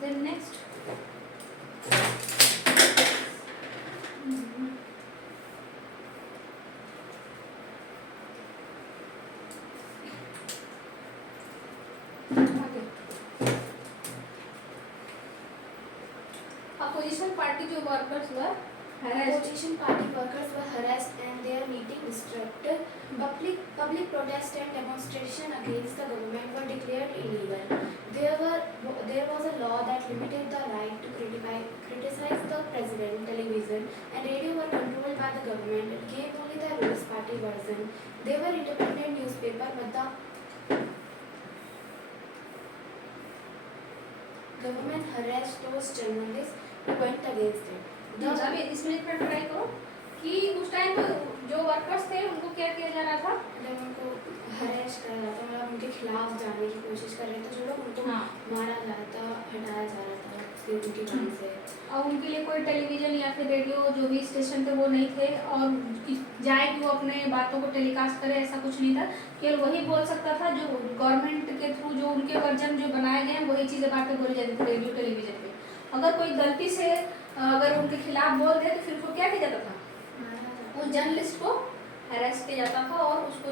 Then next. Opposition party जो workers were harassed. Opposition party workers were harassed and their meeting disrupted. Public protest and demonstration against the government were declared illegal. There was a law that limited the right to criticize the president. Television and radio were controlled by the government. It gave only the rules party version. They were independent newspaper, but the government harassed those journalists who went against it. जब इसमें इतना try करो कि उस time जो workers थे उनको क्या किया जा रहा था, जब उनको हरेश करा जाता, मतलब उनके खिलाफ जाने की कोशिश कर रहे थे जो लोग, उनको मारा जा रहा था, हटाया जा रहा था उनके काम से। और उनके लिए कोई टेलीविजन या फिर रेडियो जो भी स्टेशन थे वो नहीं थे, और जाए कि वो अपने बातों को टेलीकास्ट करे ऐसा कुछ नहीं था। केवल वही बोल सकता था जो गवर्नमेंट के थ्रू जो उनके वर्जन जो बनाए गए हैं वही चीज़ें बातें बोली जाती थी रेडियो टेलीविजन पे। अगर कोई गलती से अगर उनके खिलाफ बोल दे तो फिर उसको क्या किया जाता था, उस जर्नलिस्ट को हरास किया जाता था और उसको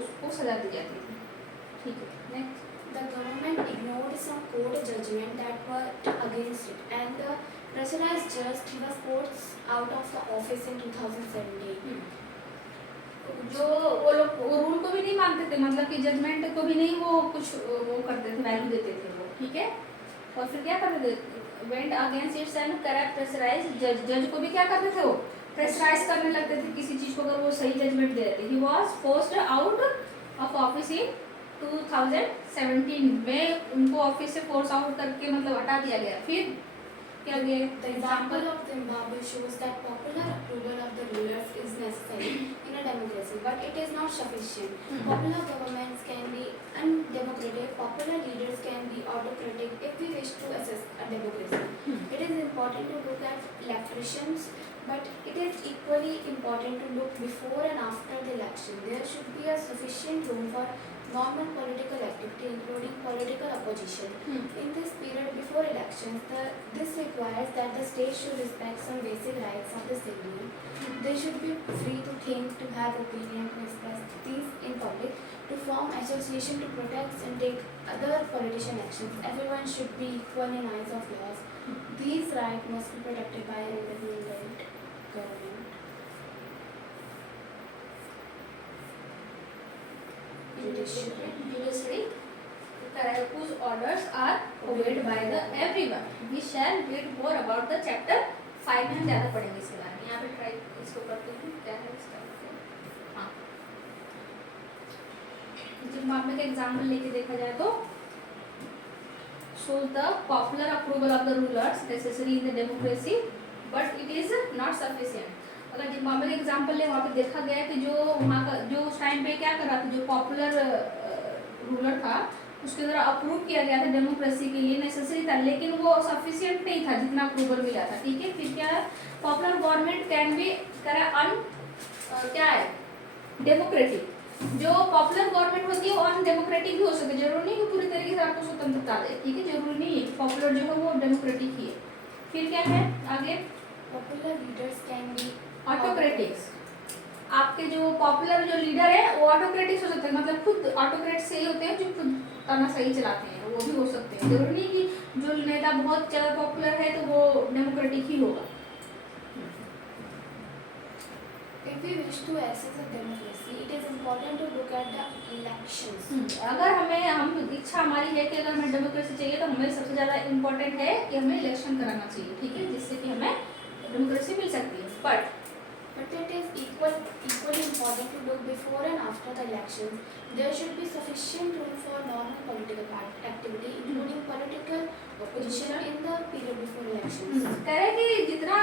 उसको सजा दी जाती थी। ठीक है, next. The government ignored some court judgment that were against it, and the pressurized judge he was forced out of the office in 2017. जो वो लोग वो रूल को भी नहीं मानते थे, मतलब कि जजमेंट को भी नहीं वो कुछ वो करते थे, वैल्यू देते थे वो। ठीक है, और फिर क्या करते थे, went against its and corrupt pressurise जज को भी क्या करते थे वो प्रेशराइज करने लगते थे किसी चीज़ को, अगर वो सही जजमेंट दे रहे थे। He was post out of office in 2017 में उनको ऑफिस से फोर्स आउट करके मतलब हटा दिया गया। फिर क्या गया, The example of Zimbabwe shows that popular approval of the rulers is necessary in a democracy, but it is not sufficient. Popular governments can be undemocratic, popular leaders can be autocratic if we wish to assess a democracy. It is important to look at elections, but it is equally important to look before and after the election. There should be a sufficient room for normal political activity, including political opposition. In this period before elections, this requires that the state should respect some basic rights of the citizen. They should be free to think, to have opinion, to express these in public, to form association, to protest and take other politician actions. Everyone should be equal in eyes of laws. These rights must be protected by an independent government. Judiciary whose orders are obeyed by the everyone. We shall read more about the chapter 5 में हम ज़्यादा पढ़ेंगे इसके बारे में। यहाँ पे try इसको करते हैं क्या है इसका। हाँ, जिम्बाब्वे के एग्जाम्पल लेके देखा जाए तो shows the popular approval of the rulers necessary in the democracy, but it is not sufficient. अगर जिम्बाब्वे का एग्जाम्पल ले, वहाँ पे देखा गया कि जो वहाँ का जो उस टाइम पे क्या कर रहा था, जो पॉपुलर रूलर था उसके द्वारा अप्रूव किया गया था डेमोक्रेसी के लिए, नेसेसरी था, लेकिन वो सफिशिएंट नहीं था जितना अप्रूवल मिला था। ठीक है, फिर क्या है, पॉपुलर गवर्नमेंट कैन बी करा क्या है डेमोक्रेटिक। जो पॉपुलर गवर्नमेंट होती है वो अनडेमोक्रेटिक भी हो सकती है, जरूरी नहीं कि पूरी तरीके से आपको स्वतंत्रता दे। ठीक है, जरूरी नहीं है पॉपुलर जो है वो डेमोक्रेटिक ही है। फिर क्या है आगे, Popular leaders can be ऑटोक्रेटिक्स। आपके जो पॉपुलर जो लीडर है वो ऑटोक्रेटिक्स हो सकते हैं, मतलब खुद ऑटोक्रेट से ही होते हैं जो खुद अपना सही चलाते हैं, वो भी हो सकते हैं। जरूरी नहीं कि जो नेता बहुत ज़्यादा पॉपुलर है तो वो डेमोक्रेटिक ही होगा। If we wish to access a democracy, it is important to look at the elections. अगर हम इच्छा हमारी है कि अगर हमें डेमोक्रेसी चाहिए तो हमें सबसे ज़्यादा इम्पोर्टेंट है कि हमें इलेक्शन कराना चाहिए। ठीक है, जिससे कि हमें डेमोक्रेसी मिल सकती है। But it is equally important to look before and after the elections. There should be sufficient room for normal political activity, including political opposition in the period before elections. कह रहे कि जितना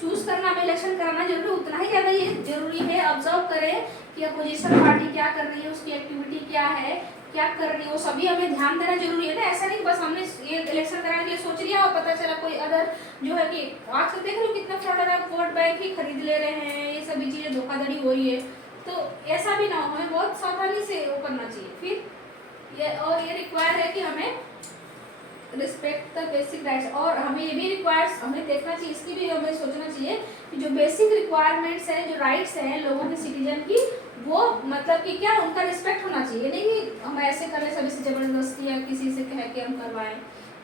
चूज करना हमें election कराना जरूरी उतना ही ज़्यादा ये जरूरी है ऑब्जर्व करें कि अपोजिशन पार्टी क्या कर रही है, उसकी एक्टिविटी क्या है, क्या कर रही है, वो सभी हमें ध्यान देना जरूरी है ना। ऐसा नहीं बस हमने ये इलेक्शन कराने के लिए सोच लिया और पता चला कोई अदर जो है कि आजकल देख रहे हो कितना फ्रॉड है, वोट बैंक ही खरीद ले रहे हैं, ये सभी चीज़ें धोखाधड़ी हो रही है। तो ऐसा भी ना हो, हमें बहुत सावधानी से वो करना चाहिए। फिर ये रिक्वायर है कि हमें रिस्पेक्ट द बेसिक राइट्स। और हमें ये भी रिक्वायर्स हमें देखना चाहिए, इसकी भी हमें सोचना चाहिए कि जो बेसिक रिक्वायरमेंट्स हैं, जो राइट्स हैं लोगों के सिटीजन की, वो मतलब कि क्या उनका रिस्पेक्ट होना चाहिए, नहीं कि हम ऐसे करें सभी से जबरदस्ती या किसी से कह के हम करवाएं।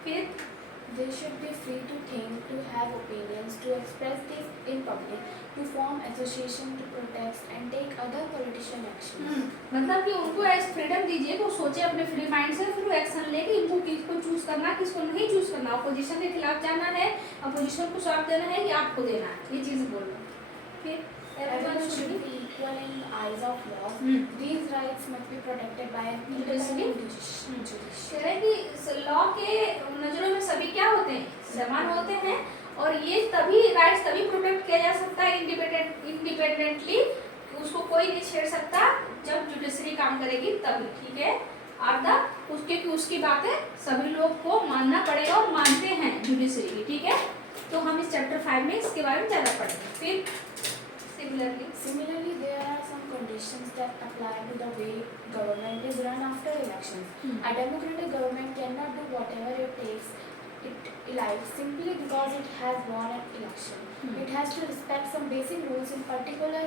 फिर They should be free to think, to have opinions, to express this in public, to form association, to protest and take other political actions. मतलब कि उनको ऐसे फ्रीडम दीजिए कि वो सोचे अपने फ्री माइंड से, फिर वो एक्शन ले कि इनको किसको चूज करना, किसको नहीं चूज करना, अपोजिशन के खिलाफ जाना है, अपोजिशन को साथ देना है कि आपको देना है, ये चीज़ बोलना। फिर Everyone should be equal in the eyes of law. These rights must be protected by Judiciary. judiciary. कह रहे हैं कि लॉ के नज़रों में सभी क्या होते हैं, समान होते हैं, और ये तभी राइट्स तभी प्रोटेक्ट किया जा सकता है इंडिपेंडेंटली, उसको कोई नहीं छेड़ सकता जब जुडिशरी काम करेगी तभी, ठीक है। आधा उसके कि उसकी बातें सभी लोग को मानना पड़ेगा और मानते हैं जुडिशरी की, ठीक है। तो हम इस चैप्टर 5 में इसके बारे में ज़्यादा पढ़ेंगे। फिर Similarly, there are some conditions that apply to the way government is run after elections. A democratic government cannot do whatever it takes it likes simply because it has won an election. It has to respect some basic rules. In particular,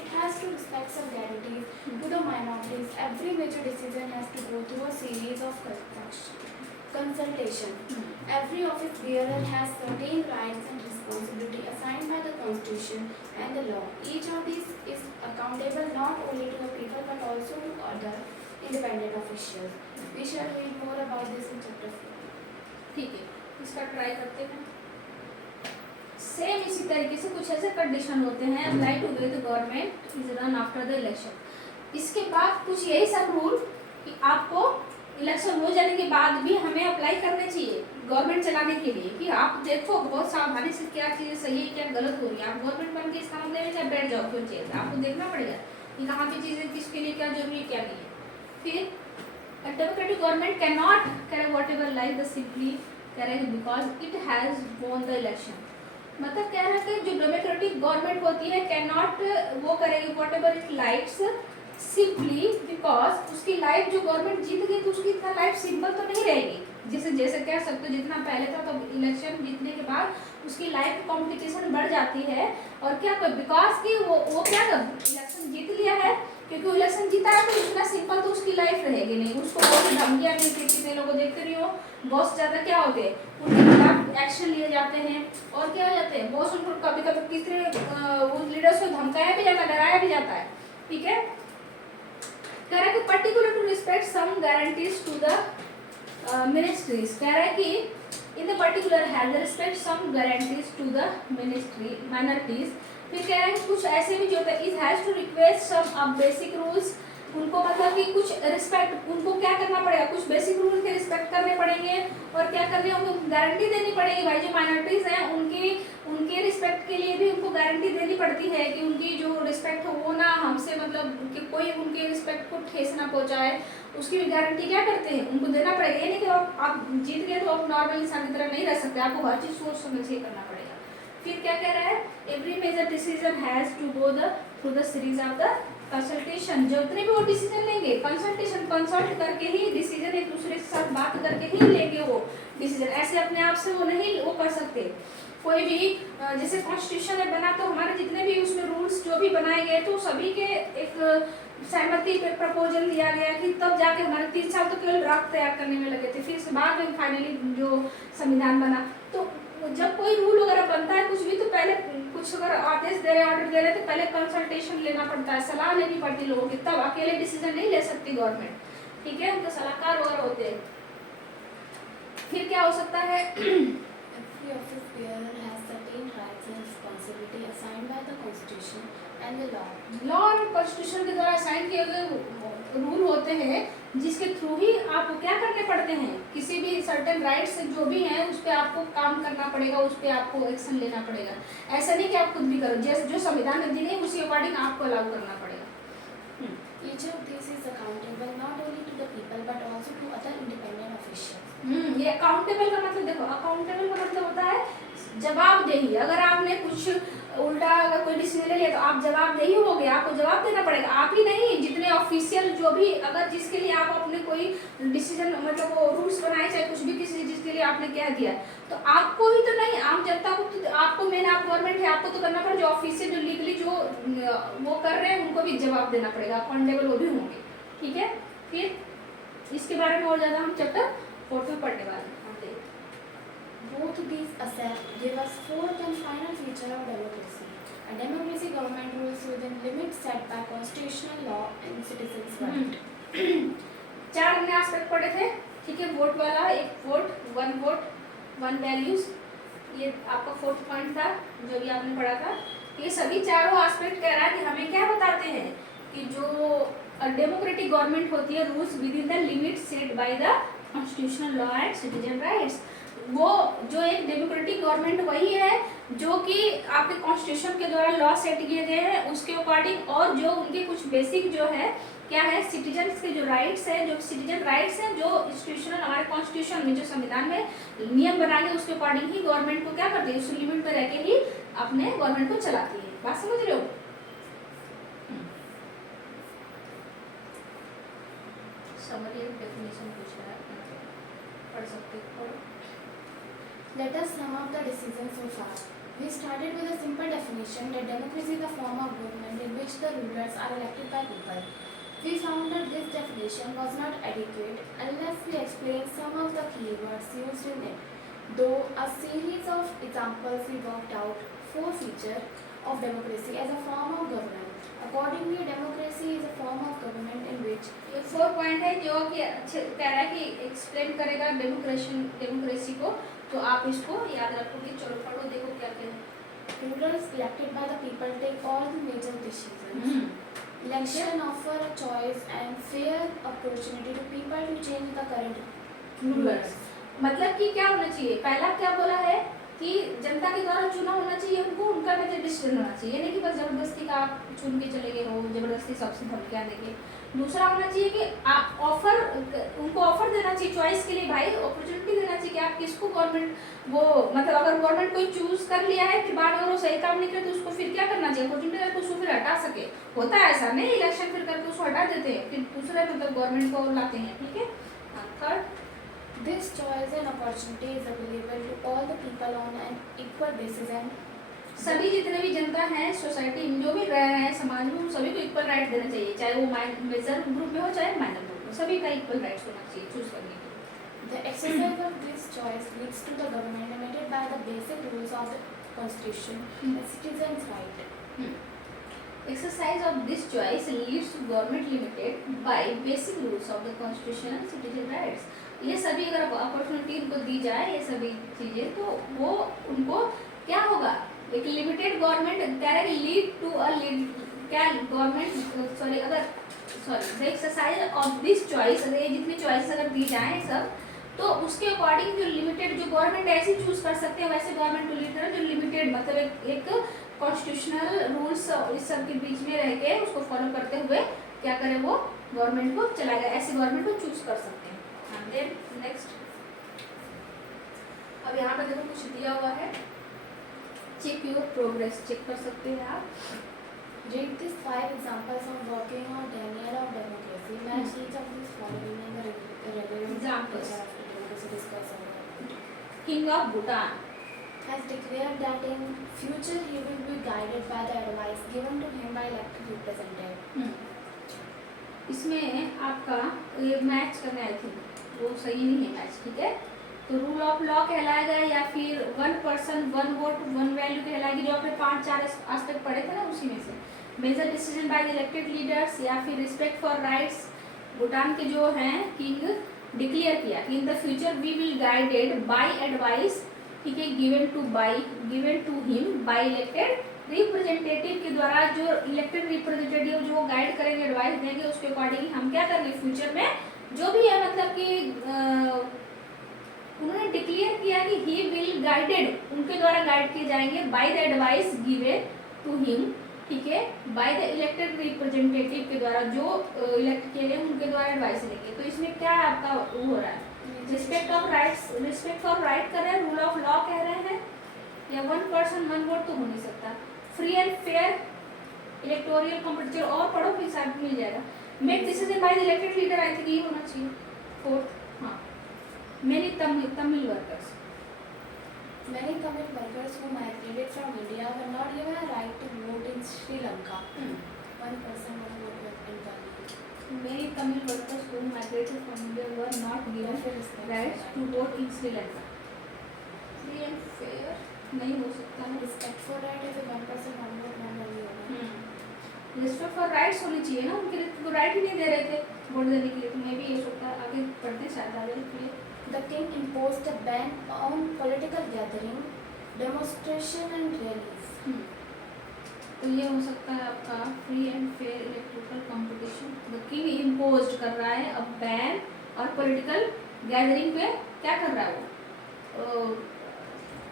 it has to respect some guarantees to the minorities. Every major decision has to go through a series of consultation. Every office bearer has certain rights and responsibility assigned by the Constitution and the law. Each of these is accountable not only to the people but also to other independent officials. We shall read more about this in chapter 4. ठीक है, इसका try करते हैं। Same इसी तरीके से कुछ ऐसे कंडीशन होते हैं apply to the government is run after the election. इसके बाद कुछ यही सब रूल कि आपको इलेक्शन हो जाने के बाद भी हमें अप्लाई करने चाहिए गवर्नमेंट चलाने के लिए, कि आप देखो बहुत सावधानी से क्या चीज़ें सही है क्या गलत हो रही है। आप गवर्नमेंट बन के इसका मतलब है कि बैठ जाओ क्यों चाहिए, आपको देखना पड़ेगा कि कहाँ की चीज़ें किसके लिए क्या जरूरी है क्या नहीं है। फिर डेमोक्रेटिक गवर्नमेंट कैन नॉट करे what ever like the simply कह रहे हैं because it has won the election. मतलब कह रहा है कि जो डेमोक्रेटिक गवर्नमेंट होती है कैन नॉट वो करेगी what ever it likes simply because उसकी लाइफ जो गवर्नमेंट जीत गई तो उसकी इतना लाइफ सिंपल तो नहीं रहेगी, जैसे कह सकते हो जितना पहले था, तो इलेक्शन जीतने के बाद उसकी लाइफ कॉम्प्लिकेशन बढ़ जाती है। और क्या कर बिकॉज कि वो क्या कर इलेक्शन जीत लिया है, क्योंकि इलेक्शन जीता है तो इतना सिंपल तो उसकी लाइफ रहेगी नहीं। उसको बहुत धमकियाँ मिलती, कितने लोगों देखते नहीं हो, बॉस ज़्यादा क्या होते हैं उनके खिलाफ एक्शन लिए जाते हैं, और क्या हो जाते हैं बॉस उनको कभी कभी कितने उन लीडर्स को धमकाया भी जाता है, डराया भी जाता है, ठीक है। कह रहा है कि particular to respect some guarantees to the ministries, कह रहा है कि in the particular have the respect some guarantees to the ministry minorities. फिर कह रहा है कि कुछ ऐसे भी जो होता है is has to request some basic rules, उनको मतलब कि कुछ रिस्पेक्ट उनको क्या करना पड़ेगा, कुछ बेसिक रूल के रिस्पेक्ट करने पड़ेंगे, और क्या करने उनको गारंटी देनी पड़ेगी। भाई जो माइनॉरिटीज़ हैं उनके रिस्पेक्ट के लिए भी उनको गारंटी देनी पड़ती है कि उनकी जो रिस्पेक्ट हो वो ना हमसे मतलब कि कोई उनके रिस्पेक्ट को ठेस ना पहुँचाए, उसकी भी गारंटी क्या करते हैं उनको देना पड़ेगा। ये नहीं कि आप जीत गए तो आप नॉर्मल इंसान की तरह नहीं रह सकते, आपको हर चीज़ सोच समझ के करना पड़ेगा। फिर क्या कह रहा है every major decision has to go through the series of the consultation. जो उतने भी वो डिसीजन लेंगे कंसल्ट करके ही डिसीजन, एक दूसरे के साथ बात करके ही लेंगे वो डिसीजन, ऐसे अपने आप से वो नहीं वो कर सकते। कोई भी जैसे कॉन्स्टिट्यूशन है बना तो हमारे जितने भी उसमें रूल्स जो भी बनाए गए तो सभी के एक सहमति पे प्रपोजल दिया गया कि तब जाके हमारे 3 साल तो केवल ड्राफ्ट तैयार करने में लगे थे, फिर बाद में फाइनली जो संविधान बना। तो जब कोई रूल वगैरह बनता है कुछ भी तो पहले कुछ अगर आदेश दे रहे ऑर्डर दे रहे तो पहले कंसल्टेशन लेना पड़ता है, सलाह लेनी पड़ती लोगों की, तब अकेले डिसीजन नहीं ले सकती गवर्नमेंट, ठीक है, उनके सलाहकार वगैरह होते हैं। फिर क्या हो सकता है Every office bearer has certain rights and responsibility assigned by the Constitution and the law. Law और कॉन्स्टिट्यूशन के द्वारा असाइन किए गए रूल होते हैं जिसके थ्रू ही आपको क्या करने पड़ते हैं, किसी भी सर्टेन राइट्स जो भी हैं उस पर आपको काम करना पड़ेगा, उस पर आपको एक्शन लेना पड़ेगा। ऐसा नहीं कि आप खुद भी करो, जैसे जो संविधान में दी गई उसी अकॉर्डिंग आपको लागू करना पड़ेगा। Each of these is accountable not only to the people but also to other independent officials. ये अकाउंटेबल का मतलब देखो, अकाउंटेबल का मतलब होता है जवाबदेही। अगर आपने कुछ उल्टा अगर कोई डिसीजन ले लिया तो आप जवाबदेही हो गए, आपको जवाब देना पड़ेगा। आप ही नहीं जितने ऑफिशियल जो भी अगर जिसके लिए आप अपने कोई डिसीजन मतलब वो रूल्स बनाए चाहे कुछ भी किसी आपने कह दिया, तो आपको ही तो नहीं, आम जनता को तो, आपको मेन आप गवर्नमेंट है, आपको तो करना पड़ेगा। जो ऑफिशियल जो लीगली जो वो कर रहे हैं उनको भी जवाब देना पड़ेगा, अकाउंटेबल वो भी होंगे, ठीक है। फिर इसके बारे में और ज़्यादा हम चैप्टर 4 में पढ़ने वाले हैं। Both these aspects give us fourth and final feature of democracy. A democracy government rules within limits set by constitutional law and citizens' right. 4 हमने एस्पेक्ट पढ़े थे, ठीक है। वोट वाला, एक वोट वन वैल्यूज, ये आपका 4th पॉइंट था जो भी आपने पढ़ा था। ये सभी चारों एस्पेक्ट कह रहा है कि हमें क्या बताते हैं कि जो डेमोक्रेटिक गवर्नमेंट होती है rules with in the limit set by the constitutional law and citizen rights. वो जो एक डेमोक्रेटिक गवर्नमेंट वही है जो कि आपके कॉन्स्टिट्यूशन के द्वारा लॉ सेट किए गए हैं उसके अकॉर्डिंग, और जो उनके कुछ बेसिक जो है क्या है, सिटीजन्स के जो राइट्स है, जो सिटीजन राइट्स है, जो इंस्टीट्यूशनल हमारे कॉन्स्टिट्यूशन में जो संविधान में नियम बनाने उसके अकॉर्डिंग ही गवर्नमेंट को क्या करती है, उस लिमिट में रह के ही अपने गवर्नमेंट को चलाती है। बात समझ रहे हो? समरी डेफिनेशन पूछ रहा है, पढ़ सकते हो। Let us sum up the decisions so far. We started with a simple definition that democracy is a form of government in which the rulers are elected by people. We found that this definition was not adequate unless we explained some of the key words used in it. Though a series of examples we worked out 4 features of democracy as a form of government. Accordingly, democracy is a form of government in which ये 4 point है जो कि अच्छे कह रहा है कि explain करेगा डेमोक्रेसी को, तो आप इसको याद रखोगे। चलो पढ़ो, देखो क्या क्या है। rulers elected by the people take all the major decisions. Election offer a choice and fair opportunity to people to change the current rulers मतलब कि क्या होना चाहिए, पहला क्या बोला है कि जनता के द्वारा चुना होना चाहिए उनको, उनका मेजर डिसीजन होना चाहिए, नहीं कि बस जबरदस्ती का आप चुन के चले गए हो, जबरदस्ती सबसे धमकियाँ देके। दूसरा होना चाहिए कि आप उनको ऑफर देना चाहिए चॉइस के लिए, भाई अपॉर्चुनिटी देना चाहिए कि आप किसको गवर्नमेंट वो मतलब अगर गवर्नमेंट कोई चूज कर लिया है फिर बाद में अगर वो सही काम नहीं करे तो उसको फिर क्या करना चाहिए, अपॉर्चुनिटी करके उसको फिर हटा सके। होता है ऐसा नहीं, इलेक्शन फिर करके उसको हटा देते हैं, फिर दूसरे मतलब गवर्नमेंट को लाते हैं, ठीक है। Third, This choice and opportunity is available to all the people on an equal basis and सभी जितने भी जनता है सोसाइटी में जो भी रह रहे हैं समाज में, उन सभी को इक्वल राइट देना चाहिए, चाहे वो मेजर ग्रुप में हो चाहे माइनर ग्रुप में, सभी का इक्वल राइट्स होना चाहिए चूज करने के लिए। the exercise of this choice leads to the government limited by the basic rules of the constitution and citizens' right. Exercise of this choice leads to government limited by basic rules of the constitution and citizen rights. ये सभी अगर opportunity उनको दी जाए ये सभी चीजें, तो वो उनको क्या होगा, एक लिमिटेड गवर्नमेंट कह रहे हैं लीड टू अ क्या government the exercise of this choice, अगर ये जितनी चॉइस अगर दी जाए सब, तो उसके अकॉर्डिंग जो लिमिटेड जो गवर्नमेंट ऐसे चूज कर सकते हैं वैसे गवर्नमेंट को लीड करें जो लिमिटेड मतलब एक कॉन्स्टिट्यूशनल रूल्स इस सब के बीच में रह के उसको फॉलो करते हुए क्या करे, वो गवर्नमेंट को चलाएगा, ऐसे गवर्नमेंट को चूज कर सकते हैं। नेक्स्ट, अब यहाँ पर देखो कुछ दिया हुआ है, चेक योर प्रोग्रेस, चेक कर सकते हैं आप। Read these 5 examples of working on tenure of democracy. Match each of these following in the relevant Examples. feature of democracy discussed above. King of Bhutan Has declared that in future he will be guided by the advice given to him by elected representative. इसमें आपका ये match करने आई थी वो सही नहीं है match, ठीक है। तो रूल ऑफ लॉ कहलाएगा या फिर 1 पर्सन 1 वोट 1 वैल्यू कहलाएगी, जो आपने 5-4 एस्पेक्ट पढ़े थे ना उसी में से। Major decision by elected leaders या फिर रिस्पेक्ट फॉर राइट्स, भूटान के जो हैं किंग डिक्लेयर किया कि in the future we will guided by advice, ठीक है, given to him by elected representative के द्वारा, जो इलेक्टेड रिप्रेजेंटेटिव जो गाइड करेंगे एडवाइस देंगे उसके अकॉर्डिंग हम क्या करेंगे फ्यूचर में जो भी है, मतलब कि उन्होंने डिक्लेयर किया कि ही विल गाइडेड, उनके द्वारा गाइड किए जाएंगे by the advice given to him, ठीक है, बाय द इलेक्टेड रिप्रेजेंटेटिव के द्वारा, जो इलेक्ट किए गए उनके द्वारा एडवाइस लेंगे। तो इसमें क्या है आपका वो हो रहा है, respect of rights, respect for right कर रहे हैं, रूल ऑफ लॉ कह रहे हैं, या 1 पर्सन 1 वोट तो हो नहीं सकता, free and fair electoral competition, और पढ़ो फिर साथ मिल जाएगा। Make decision by the elected leader, I think ये होना चाहिए 4th। हाँ, Many Tamil workers. Many Tamil workers who migrated from India were not given a right to vote in Sri Lanka. 1% of vote in Bali. Many Tamil workers who migrated from India were not given rights to vote in Sri Lanka. Free and fair नहीं हो सकता है. Respect for right is a 1% one vote one value होगा. Respect for rights होनी चाहिए ना, उनके लिए तो राइट ही नहीं दे रहे थे वोट देने के लिए. तो मैं भी ये सोचता है आगे पढ़ते शायद आगे लिए. The king imposed a ban on political gathering, demonstration and rallies. तो ये हो सकता है आपका free and fair electoral competition. The king impose कर रहा है अब बैन और पॉलिटिकल गैदरिंग पे क्या कर रहा है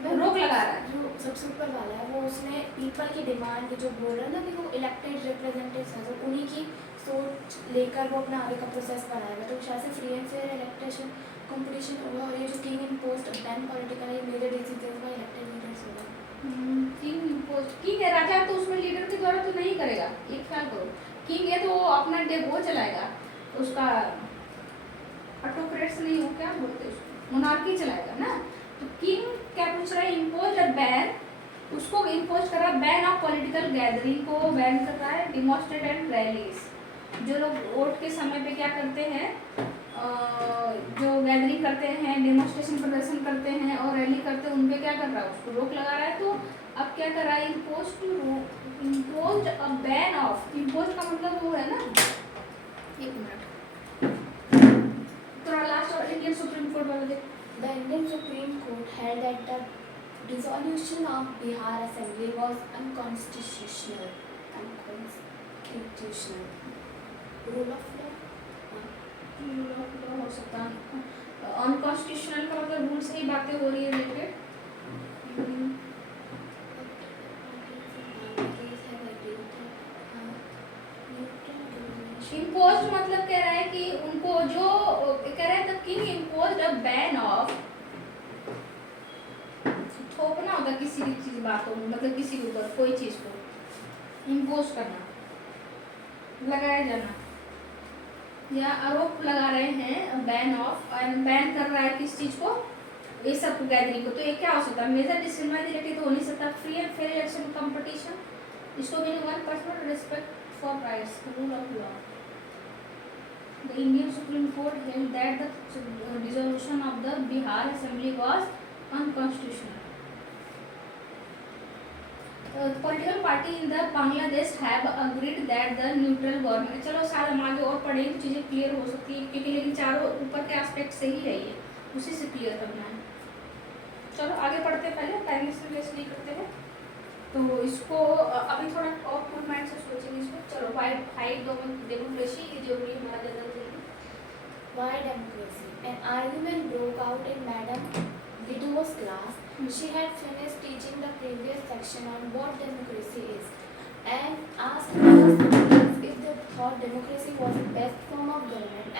वो रोक लगा रहा है. जो सबसे ऊपर वाला है वो उसने पीपल की डिमांड जो बोल रहा है ना कि वो इलेक्टेड रिप्रेजेंटेटिव्स हैं, तो उन्हीं की सोच लेकर वो अपना आगे का प्रोसेस बढ़ाएगा. तो शायद से free and fair election competition होगा. और ये जो king imposed ban political major decision का इलेक्टेड लीडर्स होगा. किंग इम्पोज किंग है राजा, तो उसमें लीडर के द्वारा तो नहीं करेगा. एक ख्याल करो, किंग है तो वो अपना डे वो चलाएगा, उसका ऑटोक्रेट्स नहीं हो क्या बोलते उसको, मोनार्की चलाएगा ना. तो किंग क्या पूछ रहा है, इम्पोज अ बैन, उसको इम्पोज कर रहा है बैन ऑफ पॉलिटिकल गैदरिंग को बैन कर रहा है. डिमॉन्स्ट्रेट एंड रैलीज, जो लोग वोट के समय पे क्या करते हैं, जो गैदरिंग करते हैं, डेमोन्स्ट्रेशन प्रदर्शन करते हैं और रैली करते हैं, उन पे क्या कर रहा है, उसको रोक लगा रहा है. तो अब क्या कर रहा है, impose a ban of, impose का मतलब वो है ना, एक मिनट थोड़ा लास्ट और इंडियन सुप्रीम कोर्ट वाला देख. The Indian Supreme Court held that the dissolution of Bihar Assembly was unconstitutional. Rule of law. हो सकता है अनकॉन्स्टिट्यूशनल का मतलब रूल से ही बातें हो रही है रिलेटेड. इम्पोज मतलब कह रहा है कि उनको जो कह रहा है the king imposed a ban of, थोपना होता किसी भी चीज बातों में, मतलब किसी के ऊपर कोई चीज को इम्पोज करना, लगाया जाना या आरोप लगा रहे हैं. बैन ऑफ, बैन कर रहा है किस चीज को, ये सब गैदरिंग को. तो ये क्या हो सकता है, मेजर डिस्क्रिमिनेटिव तो हो नहीं सकता. Free and fair election competition, इसको भी 1% respect for rights, rule of law. The Indian Supreme Court held that the dissolution of the Bihar Assembly was unconstitutional. Political party in the Bangladesh have agreed that the neutral government. चलो शायद हम आगे और पढ़ेंगे तो चीज़ें clear हो सकती है, क्योंकि लेकिन चारों ऊपर के एस्पेक्ट से ही रही है, उसी से क्लियर करना है. चलो आगे पढ़ते हैं, पहले टाइम वेस्ट नहीं करते हैं. तो इसको अभी थोड़ा और फुल माइंड से सोचेंगे इसको. चलो हाइट डेमोक्रेसी, ये जो भी हमारा जनरल है. Why democracy? An argument broke out in Madam Liduo's class. She had finished teaching the previous section on what democracy is and asked her students if they thought democracy was the best form of government